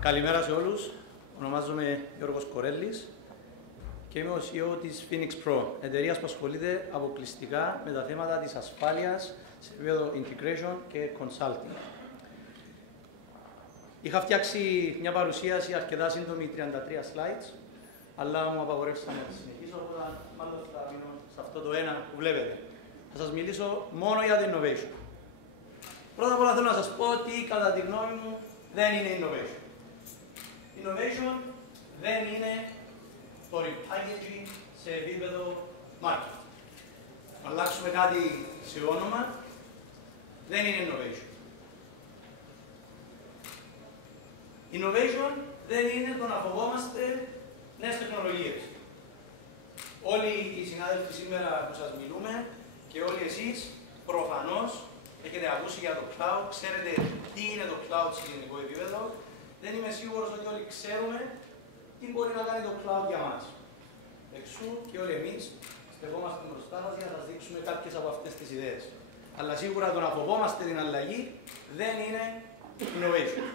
Καλημέρα σε όλους. Ονομάζομαι Γιώργος Κορέλης και είμαι ο CEO της Phoenix Pro, εταιρείας που ασχολείται αποκλειστικά με τα θέματα της ασφάλειας σε επίπεδο integration και consulting. Είχα φτιάξει μια παρουσίαση αρκετά σύντομη, 33 slides, αλλά μου απαγορεύσαν να τη συνεχίσω, οπότε μάλλον θα μείνω σε αυτό το ένα που βλέπετε. Θα σας μιλήσω μόνο για το innovation. Πρώτα απ' όλα θέλω να σας πω ότι κατά τη γνώμη μου δεν είναι innovation. Innovation δεν είναι το repackaging σε επίπεδο marketing. Να αλλάξουμε κάτι σε όνομα δεν είναι innovation. Innovation δεν είναι το να φοβόμαστε νέες τεχνολογίες. Όλοι οι συνάδελφοι σήμερα που σας μιλούμε και όλοι εσείς προφανώς έχετε ακούσει για το cloud, ξέρετε τι είναι το cloud σε γενικό επίπεδο. Δεν είμαι σίγουρος ότι όλοι ξέρουμε τι μπορεί να κάνει το cloud για μας. Εξού και όλοι εμείς στεκόμαστε μπροστά μας για να σας δείξουμε κάποιες από αυτές τις ιδέες. Αλλά σίγουρα το να φοβόμαστε την αλλαγή δεν είναι innovation.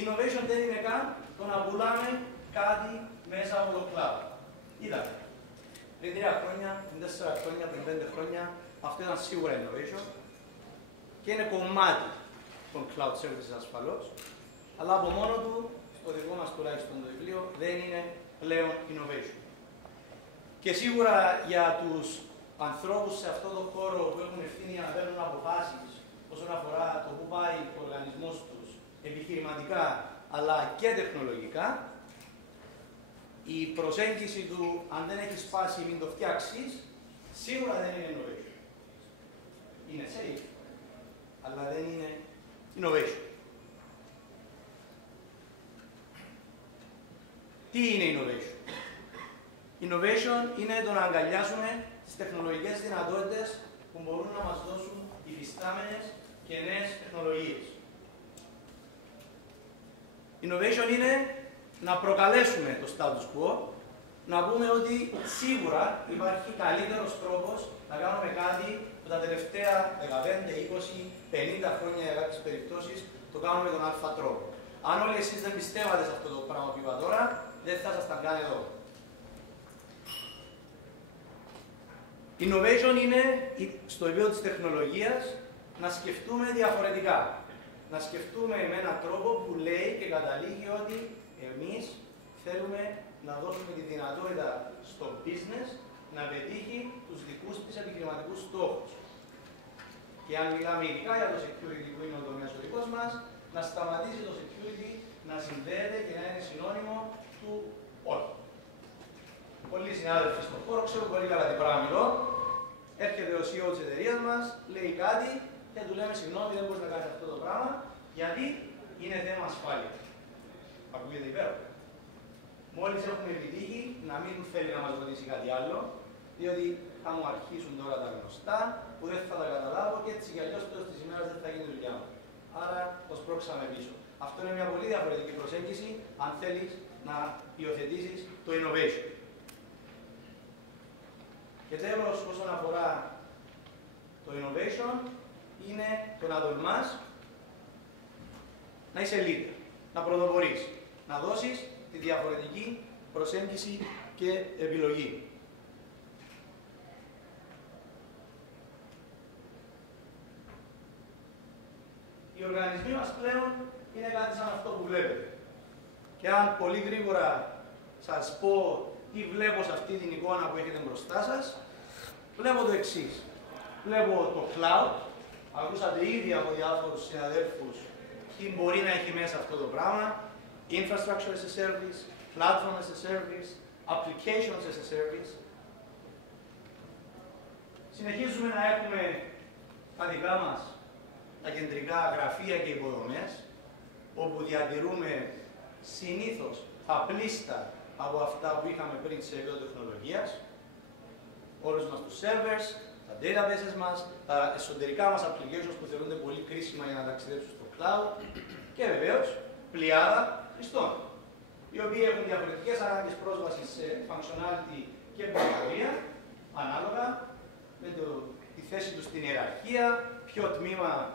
Innovation δεν είναι καν το να πουλάμε κάτι μέσα από το cloud. Είδατε, πριν 3 χρόνια, πριν 4 χρόνια, πριν 5 χρόνια, αυτό ήταν σίγουρα innovation και είναι κομμάτι των cloud services ασφαλώς, αλλά από μόνο του, στο δικό μας τουλάχιστον το βιβλίο, δεν είναι πλέον innovation. Και σίγουρα για τους ανθρώπους σε αυτό το χώρο που έχουν ευθύνη να παίρνουν αποφάσεις όσον αφορά το που πάει ο οργανισμός τους, επιχειρηματικά αλλά και τεχνολογικά, η προσέγγιση του, αν δεν έχει σπάσει μην το φτιάξεις, σίγουρα δεν είναι innovation. Είναι safe, αλλά δεν είναι innovation. Τι είναι innovation? Innovation είναι το να αγκαλιάσουμε τις τεχνολογικές δυνατότητες που μπορούν να μας δώσουν υφιστάμενες και νέες τεχνολογίες. Innovation είναι να προκαλέσουμε το status quo, να πούμε ότι σίγουρα υπάρχει καλύτερος τρόπος να κάνουμε κάτι που τα τελευταία 15, 20, 50 χρόνια για κάποιες περιπτώσεις το κάνουμε με τον αλφα τρόπο. Αν όλοι εσείς δεν πιστεύατε σε αυτό το πράγμα που είπα τώρα, δεν θα ήσασταν καν εδώ. Innovation είναι στο επίπεδο της τεχνολογίας να σκεφτούμε διαφορετικά. Να σκεφτούμε με έναν τρόπο που λέει και καταλήγει ότι εμείς θέλουμε να δώσουμε τη δυνατότητα στο business να πετύχει τους δικούς της επιχειρηματικούς στόχους. Και αν μιλάμε ειδικά για το security που είναι ο τομέας ο δικός μας, να σταματήσει το security να συνδέεται και να είναι συνώνυμο του όχι. Πολλοί συνάδελφοι στον χώρο ξέρουν πολύ καλά τι πράγμα μιλώ. Έρχεται ο CEO της εταιρείας μας, λέει κάτι και του λέμε συγγνώμη, δεν μπορείς να κάνεις αυτό το πράγμα, γιατί είναι θέμα ασφάλειας. Ακούγεται υπέροχα. Μόλις έχουμε επιτύχει να μην θέλει να μας ρωτήσει κάτι άλλο, διότι θα μου αρχίσουν τώρα τα γνωστά που δεν θα τα καταλάβω και έτσι κι αλλιώς τέλος της ημέρας δεν θα γίνει η δουλειά μου. Άρα το σπρώξαμε πίσω. Αυτό είναι μια πολύ διαφορετική προσέγγιση αν θέλεις να υιοθετήσεις το innovation. Και τέλος, όσον αφορά το innovation, είναι το να τολμάς να είσαι leader, να πρωτοπορείς, να δώσεις τη διαφορετική προσέγγιση και επιλογή. Οι οργανισμοί μας πλέον είναι κάτι σαν αυτό που βλέπετε. Και αν πολύ γρήγορα σας πω τι βλέπω σε αυτή την εικόνα που έχετε μπροστά σας, βλέπω το εξής. Βλέπω το cloud, ακούσατε ήδη από διάφορους συναδέλφους τι μπορεί να έχει μέσα αυτό το πράγμα, infrastructure as a service, platform as a service, applications as a service. Συνεχίζουμε να έχουμε τα δικά μας τα κεντρικά γραφεία και υποδομές, όπου διατηρούμε συνήθως απλίστα από αυτά που είχαμε πριν σε επίπεδο τεχνολογίας, όλους μας τους servers, τα databases μας, τα εσωτερικά μας applications που θεωρούνται πολύ κρίσιμα για να ταξιδέψουν στο cloud και βεβαίως πλειάδα χρηστών, οι οποίοι έχουν διαφορετικές ανάγκες πρόσβασης σε functionality και πληροφορία, ανάλογα με τη θέση τους στην ιεραρχία, ποιο τμήμα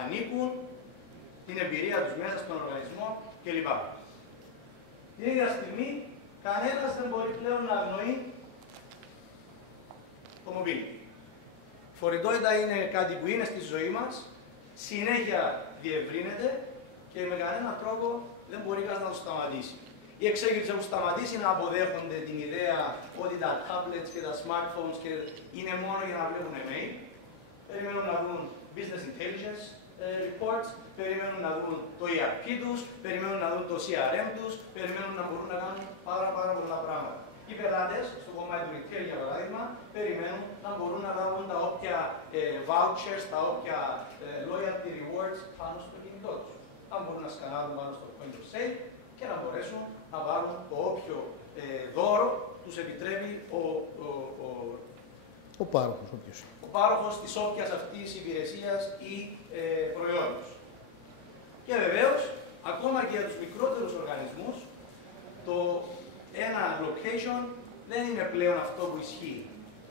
ανήκουν την εμπειρία τους μέσα στον οργανισμό κλπ. Την ίδια στιγμή, κανένας δεν μπορεί πλέον να αγνοεί το μοβίλι. Η φορητότητα είναι κάτι που είναι στη ζωή μας, συνέχεια διευρύνεται και με κανέναν τρόπο δεν μπορεί κανείς να το σταματήσει. Οι εξέγερσοι έχουν σταματήσει να αποδέχονται την ιδέα ότι τα tablets και τα smartphones είναι μόνο για να βλέπουν email. Περιμένουν να δουν business intelligence reports, περιμένουν να δουν το ERP τους, περιμένουν να δουν το CRM τους, περιμένουν να μπορούν να κάνουν πάρα πολλά πράγματα. Οι πελάτες, στο κομμάτι του retail για παράδειγμα, περιμένουν να μπορούν να λάβουν τα όποια vouchers, τα όποια loyalty rewards πάνω στο κινητό τους. Να μπορούν να σκανάρουν πάνω στο point of sale και να μπορέσουν να πάρουν το όποιο δώρο τους επιτρέπει ο πάροχος της όποιας αυτής υπηρεσίας ή προϊόντος. Και βεβαίως, ακόμα και για τους μικρότερους οργανισμούς, το ένα location δεν είναι πλέον αυτό που ισχύει.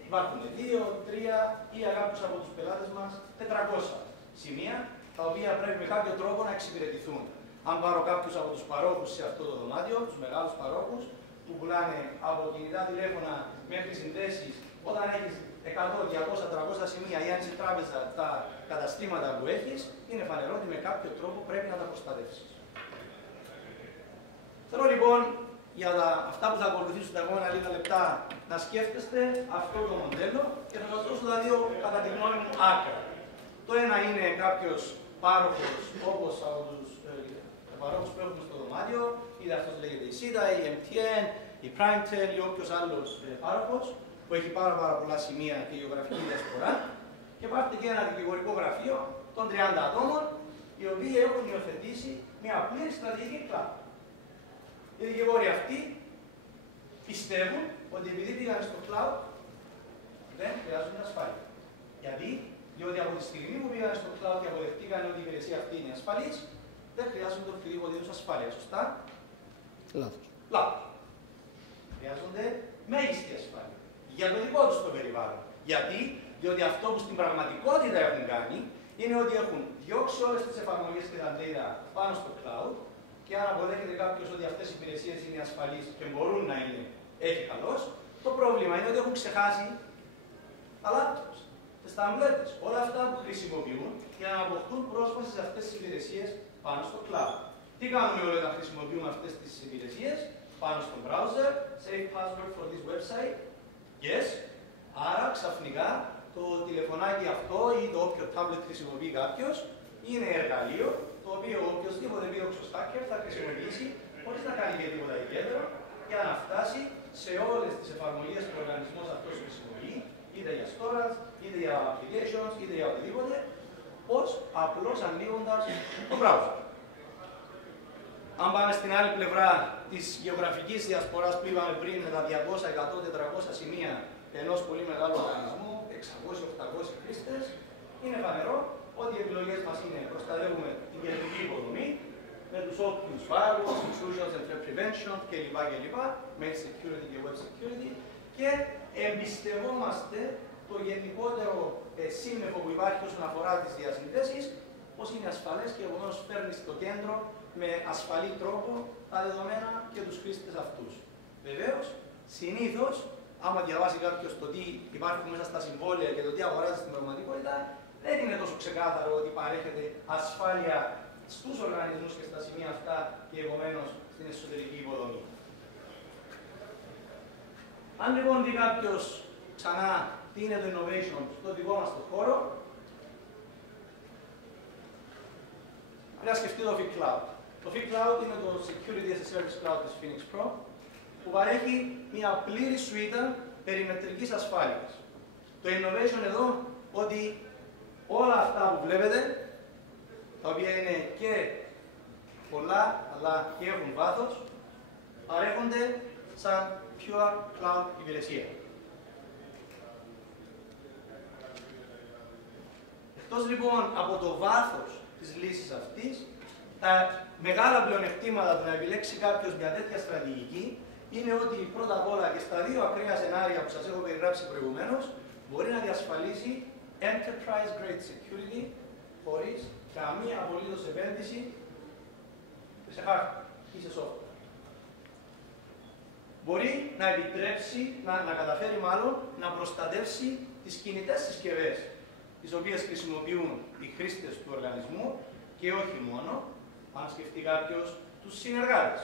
Υπάρχουν 2, 3 ή αγάπους από τους πελάτες μας 400 σημεία, τα οποία πρέπει με κάποιο τρόπο να εξυπηρετηθούν. Αν πάρω κάποιους από τους παρόχους σε αυτό το δωμάτιο, τους μεγάλους παρόχους, που πουλάνε από κινητά τηλέφωνα μέχρι συνδέσεις, όταν έχεις 100, 200, 300 σημεία ή αν είσαι τράπεζα τα καταστήματα που έχεις, είναι φανερό ότι με κάποιο τρόπο πρέπει να τα προστατεύσεις. Θέλω λοιπόν για αυτά που θα ακολουθήσουν τα επόμενα λίγα λεπτά να σκέφτεστε αυτό το μοντέλο και θα σας δώσω τα δύο κατά τη γνώμη μου άκρα. Το ένα είναι κάποιος πάροχος όπως από τους παρόχους που έχουμε στο δωμάτιο, είτε αυτός λέγεται η SITA, η MTN, η Primetel ή όποιος άλλος πάροχος που έχει πάρα πολλά σημεία και γεωγραφική διασπορά. Και πάρτε και ένα δικηγορικό γραφείο των 30 ατόμων, οι οποίοι έχουν υιοθετήσει μια πλήρη στρατηγική cloud. Οι δικηγόροι αυτοί πιστεύουν ότι επειδή πήγαν στο cloud δεν χρειάζονται ασφάλεια. Γιατί? Διότι από τη στιγμή που πήγαν στο cloud και αποδεχτήκαν ότι η υπηρεσία αυτή είναι ασφαλής, δεν χρειάζονται οποιοδήποτε είδους ασφάλεια. Σωστά? Λάθος. Λάθος. Χρειάζονται μέγιστη ασφάλεια. Για το δικό τους το περιβάλλον. Γιατί? Διότι αυτό που στην πραγματικότητα έχουν κάνει είναι ότι έχουν διώξει όλες τις εφαρμογές και τα data πάνω στο cloud και αν αποδέχεται κάποιος ότι αυτές οι υπηρεσίες είναι ασφαλείς και μπορούν να είναι, έχει καλώς, το πρόβλημα είναι ότι έχουν ξεχάσει τα laptops, τις ταμπλέτες, όλα αυτά που χρησιμοποιούν για να αποκτούν πρόσβαση σε αυτές τις υπηρεσίες πάνω στο cloud. Τι κάνουμε όλοι όταν χρησιμοποιούμε αυτές τις υπηρεσίες? Πάνω στο browser, save password for this website, yes. Άρα ξαφνικά το τηλεφωνάκι αυτό ή το όποιο tablet χρησιμοποιεί κάποιος είναι εργαλείο το οποίο οποιοδήποτε βίωξος hacker θα χρησιμοποιήσει χωρίς να κάνει και τίποτα ιδιαίτερο για να φτάσει σε όλες τις εφαρμογές που ο οργανισμός αυτός χρησιμοποιεί, είτε για storage, είτε για applications, είτε για οτιδήποτε, ως απλώς ανοίγοντας το browser. Αν πάμε στην άλλη πλευρά της γεωγραφικής διασποράς που είπαμε πριν με τα 200, 100, 400 σημεία ενός πολύ μεγάλου οργανισμού, 600-800 χρήστες, είναι φανερό ότι οι επιλογές μας είναι προστατεύουμε την κεντρική υποδομή με τους όποιους firewalls, intrusions and threat prevention κλπ. Mail security και web security και εμπιστευόμαστε το γενικότερο σύννεφο που υπάρχει όσον αφορά τις διασυνδέσεις, πως είναι ασφαλές και επομένως φέρνει στο κέντρο με ασφαλή τρόπο τα δεδομένα και τους χρήστες αυτούς. Βεβαίως, συνήθως, άμα διαβάσει κάποιος το τι υπάρχουν μέσα στα συμβόλαια και το τι αγοράζει στην πραγματικότητα, δεν είναι τόσο ξεκάθαρο ότι παρέχεται ασφάλεια στους οργανισμούς και στα σημεία αυτά και επομένως στην εσωτερική υποδομή. Αν λοιπόν δει κάποιος ξανά τι είναι το innovation στο δικό μας το χώρο, πρέπει να σκεφτεί το vCloud. Το vCloud είναι το Security as a Service Cloud της Phoenix Pro, που παρέχει μια πλήρη σουίτα περιμετρικής ασφάλειας. Το innovation εδώ, ότι όλα αυτά που βλέπετε, τα οποία είναι και πολλά, αλλά και έχουν βάθος, παρέχονται σαν pure cloud υπηρεσία. Εκτός λοιπόν από το βάθος της λύσης αυτής, τα μεγάλα πλεονεκτήματα του να επιλέξει κάποιος μια τέτοια στρατηγική είναι ότι πρώτα απ' όλα και στα δύο ακραία σενάρια που σας έχω περιγράψει προηγουμένως, μπορεί να διασφαλίσει enterprise grade security χωρίς καμία απολύτως επένδυση σε hardware ή σε software. Μπορεί να επιτρέψει, να καταφέρει μάλλον, να προστατεύσει τις κινητές συσκευές, τις οποίες χρησιμοποιούν οι χρήστες του οργανισμού και όχι μόνο, αν σκεφτεί κάποιος, τους συνεργάτες,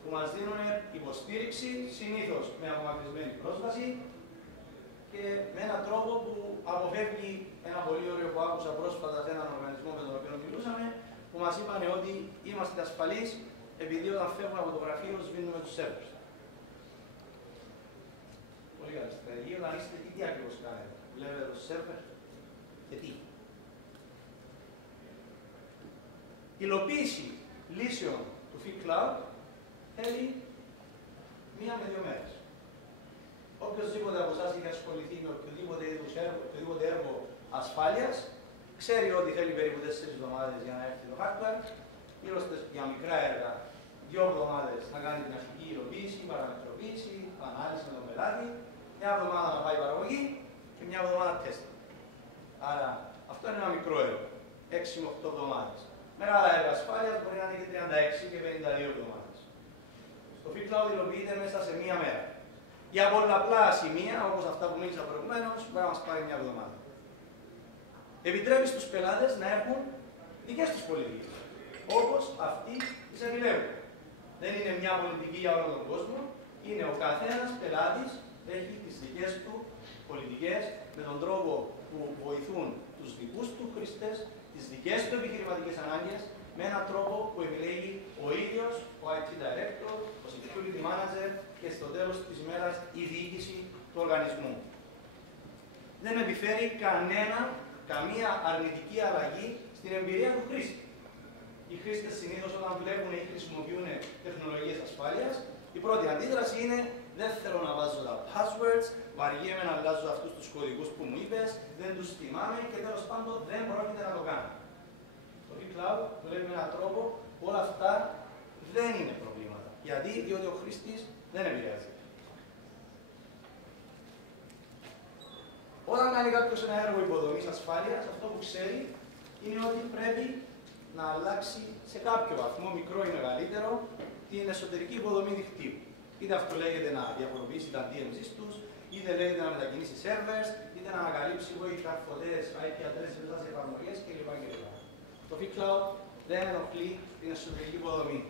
που μας δίνουν υποστήριξη, συνήθως με απομακρυσμένη πρόσβαση και με έναν τρόπο που αποφεύγει ένα πολύ ωραίο που άκουσα πρόσφατα σε έναν οργανισμό με τον οποίο μιλούσαμε, που μας είπαν ότι είμαστε ασφαλείς επειδή όταν φεύγουν από το γραφείο σβήνουμε τους σερβερς. Πολύ καλή στρατηγική. Όταν είστε, τι ακριβώς κάνετε? Βλέπετε το σερβερ και τι? Η υλοποίηση λύσεων του FeedCloud θέλει 1 με 2 μέρες. Οποιοςδήποτε από εσάς έχει ασχοληθεί με οποιοδήποτε έργο ασφάλειας, ξέρει ότι θέλει περίπου 4 εβδομάδες για να έρθει το hardware, γύρω για μικρά έργα 2 εβδομάδες να κάνει την αρχική υλοποίηση, παραμετροποίηση, ανάλυση με τον πελάτη, 1 εβδομάδα να πάει παραγωγή και 1 εβδομάδα τεστ. Άρα αυτό είναι ένα μικρό έργο, 6 με 8 εβδομάδες. Μεγάλα έργα ασφάλειας μπορεί να είναι και 36 και 52 εβδομάδες. Το FeedCloud υλοποιείται μέσα σε 1 μέρα. Για πολλαπλά σημεία, όπως αυτά που μίλησα προηγουμένως, μπορεί να μας πάρει 1 εβδομάδα. Επιτρέπει στους πελάτες να έχουν δικές τους πολιτικές, όπως αυτοί τις επιλέγουν. Δεν είναι μια πολιτική για όλο τον κόσμο, είναι ο καθένας πελάτης έχει τις δικές του πολιτικές με τον τρόπο που βοηθούν τους δικούς του χρήστες, τις δικές του επιχειρηματικές ανάγκες, με έναν τρόπο που επιλέγει ο ίδιος, ο IT Director, ο Security Manager και στο τέλος της ημέρας η διοίκηση του οργανισμού. Δεν επιφέρει καμία αρνητική αλλαγή στην εμπειρία του χρήστη. Οι χρήστες συνήθως όταν βλέπουν ή χρησιμοποιούν τεχνολογίες ασφάλειας, η πρώτη αντίδραση είναι δεν θέλω να βάζω τα passwords, βαριέμαι να αλλάζω αυτούς τους κωδικούς που μου είπες, δεν τους θυμάμαι και τέλος πάντων δεν πρόκειται να το κάνω. Το FeedCloud δουλεύει με έναν τρόπο που όλα αυτά δεν είναι προβλήματα. Γιατί? Διότι ο χρήστης δεν επηρεάζεται. Όταν κάνει κάποιος ένα έργο υποδομής ασφάλειας, αυτό που ξέρει είναι ότι πρέπει να αλλάξει σε κάποιο βαθμό, μικρό ή μεγαλύτερο, την εσωτερική υποδομή δικτύου. Είτε αυτό λέγεται να διαφοροποιήσει τα DMZs τους, είτε λέγεται να μετακινήσει servers, είτε να ανακαλύψει βοήθεια φωτές, IP addresses μέσα σε εφαρμογές κλπ. Το FeedCloud δεν ενοχλεί την εσωτερική υποδομή.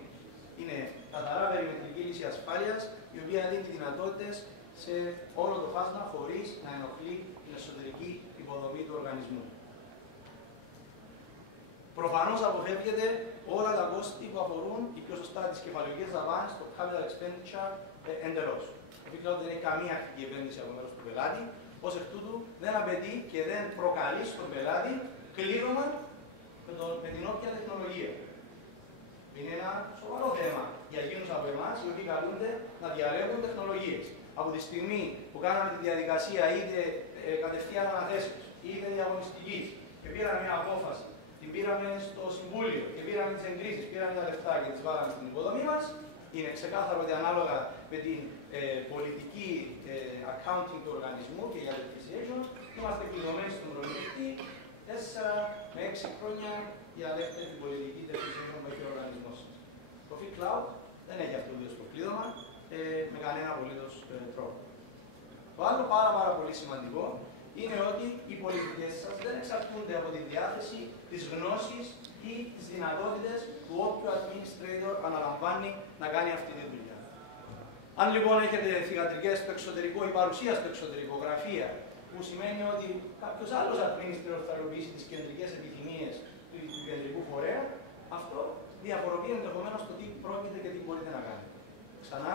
Είναι καθαρά περιμετρική λύση ασφάλειας, η οποία δίνει δυνατότητες σε όλο το φάσμα χωρίς να ενοχλεί την εσωτερική υποδομή του οργανισμού. Προφανώς αποφεύγεται όλα τα κόστη που αφορούν ή πιο σωστά τις κεφαλαιοκές δαπάνες, το capital expenditure εντελώς. Το FeedCloud δεν έχει καμία αρχική επένδυση από μέρος του πελάτη, ως εκ τούτου δεν απαιτεί και δεν προκαλεί στον πελάτη κλείδωμα με την όποια τεχνολογία. Είναι ένα σοβαρό θέμα για εκείνους από εμάς οι οποίοι καλούνται να διαλέγουν τεχνολογίες. Από τη στιγμή που κάναμε τη διαδικασία είτε κατευθείαν αναθέσεως είτε διαγωνιστικής και πήραμε μια απόφαση, την πήραμε στο Συμβούλιο και πήραμε τις εγκρίσεις, πήραμε τα λεφτά και τις βάλαμε στην υποδομή μας, είναι ξεκάθαρο ότι ανάλογα με την πολιτική accounting του οργανισμού και για depreciation, είμαστε κλειδωμένοι στον προμηθευτή 4 με 6 χρόνια για δεύτερη πολιτική depreciation που έχει ο οργανισμός. Το FeedCloud δεν έχει αυτό το κλείδωμα με κανένα απολύτως τρόπο. Το άλλο πάρα πολύ σημαντικό είναι ότι οι πολιτικές σας δεν εξαρτούνται από τη διάθεση, τις γνώσεις ή τις δυνατότητες του όποιου administrator αναλαμβάνει να κάνει αυτή τη δουλειά. Αν λοιπόν έχετε θυγατρικές στο εξωτερικό ή παρουσία στο εξωτερικό, γραφεία, που σημαίνει ότι κάποιος άλλος administrator θα υλοποιήσει τις κεντρικές επιθυμίες του κεντρικού φορέα, αυτό διαφοροποιεί ενδεχομένως το τι πρόκειται και τι μπορείτε να κάνετε. Ξανά,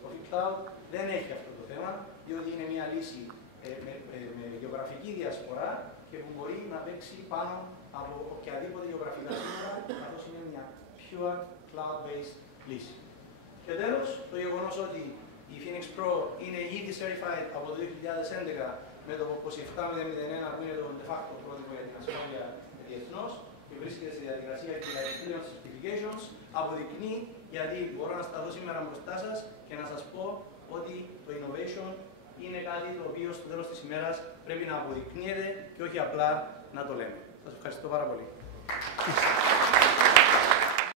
το FeedCloud δεν έχει αυτό το θέμα, διότι είναι μια λύση με γεωγραφική διασπορά και που μπορεί να παίξει πάνω από οποιαδήποτε γεωγραφικά σύνορα, καθώς είναι μια pure cloud-based λύση. Και τέλος, το γεγονός ότι η Phoenix Pro είναι ήδη certified από το 2011 με το 27001 που είναι το de facto πρότυπο για την ασφάλεια διεθνώς και βρίσκεται στη διαδικασία Equilibrium Certifications, αποδεικνύει γιατί μπορώ να σταθώ σήμερα μπροστά σας και να σας πω ότι το innovation είναι κάτι το οποίο στο τέλος της ημέρας πρέπει να αποδεικνύεται και όχι απλά να το λέμε. Σας ευχαριστώ πάρα πολύ.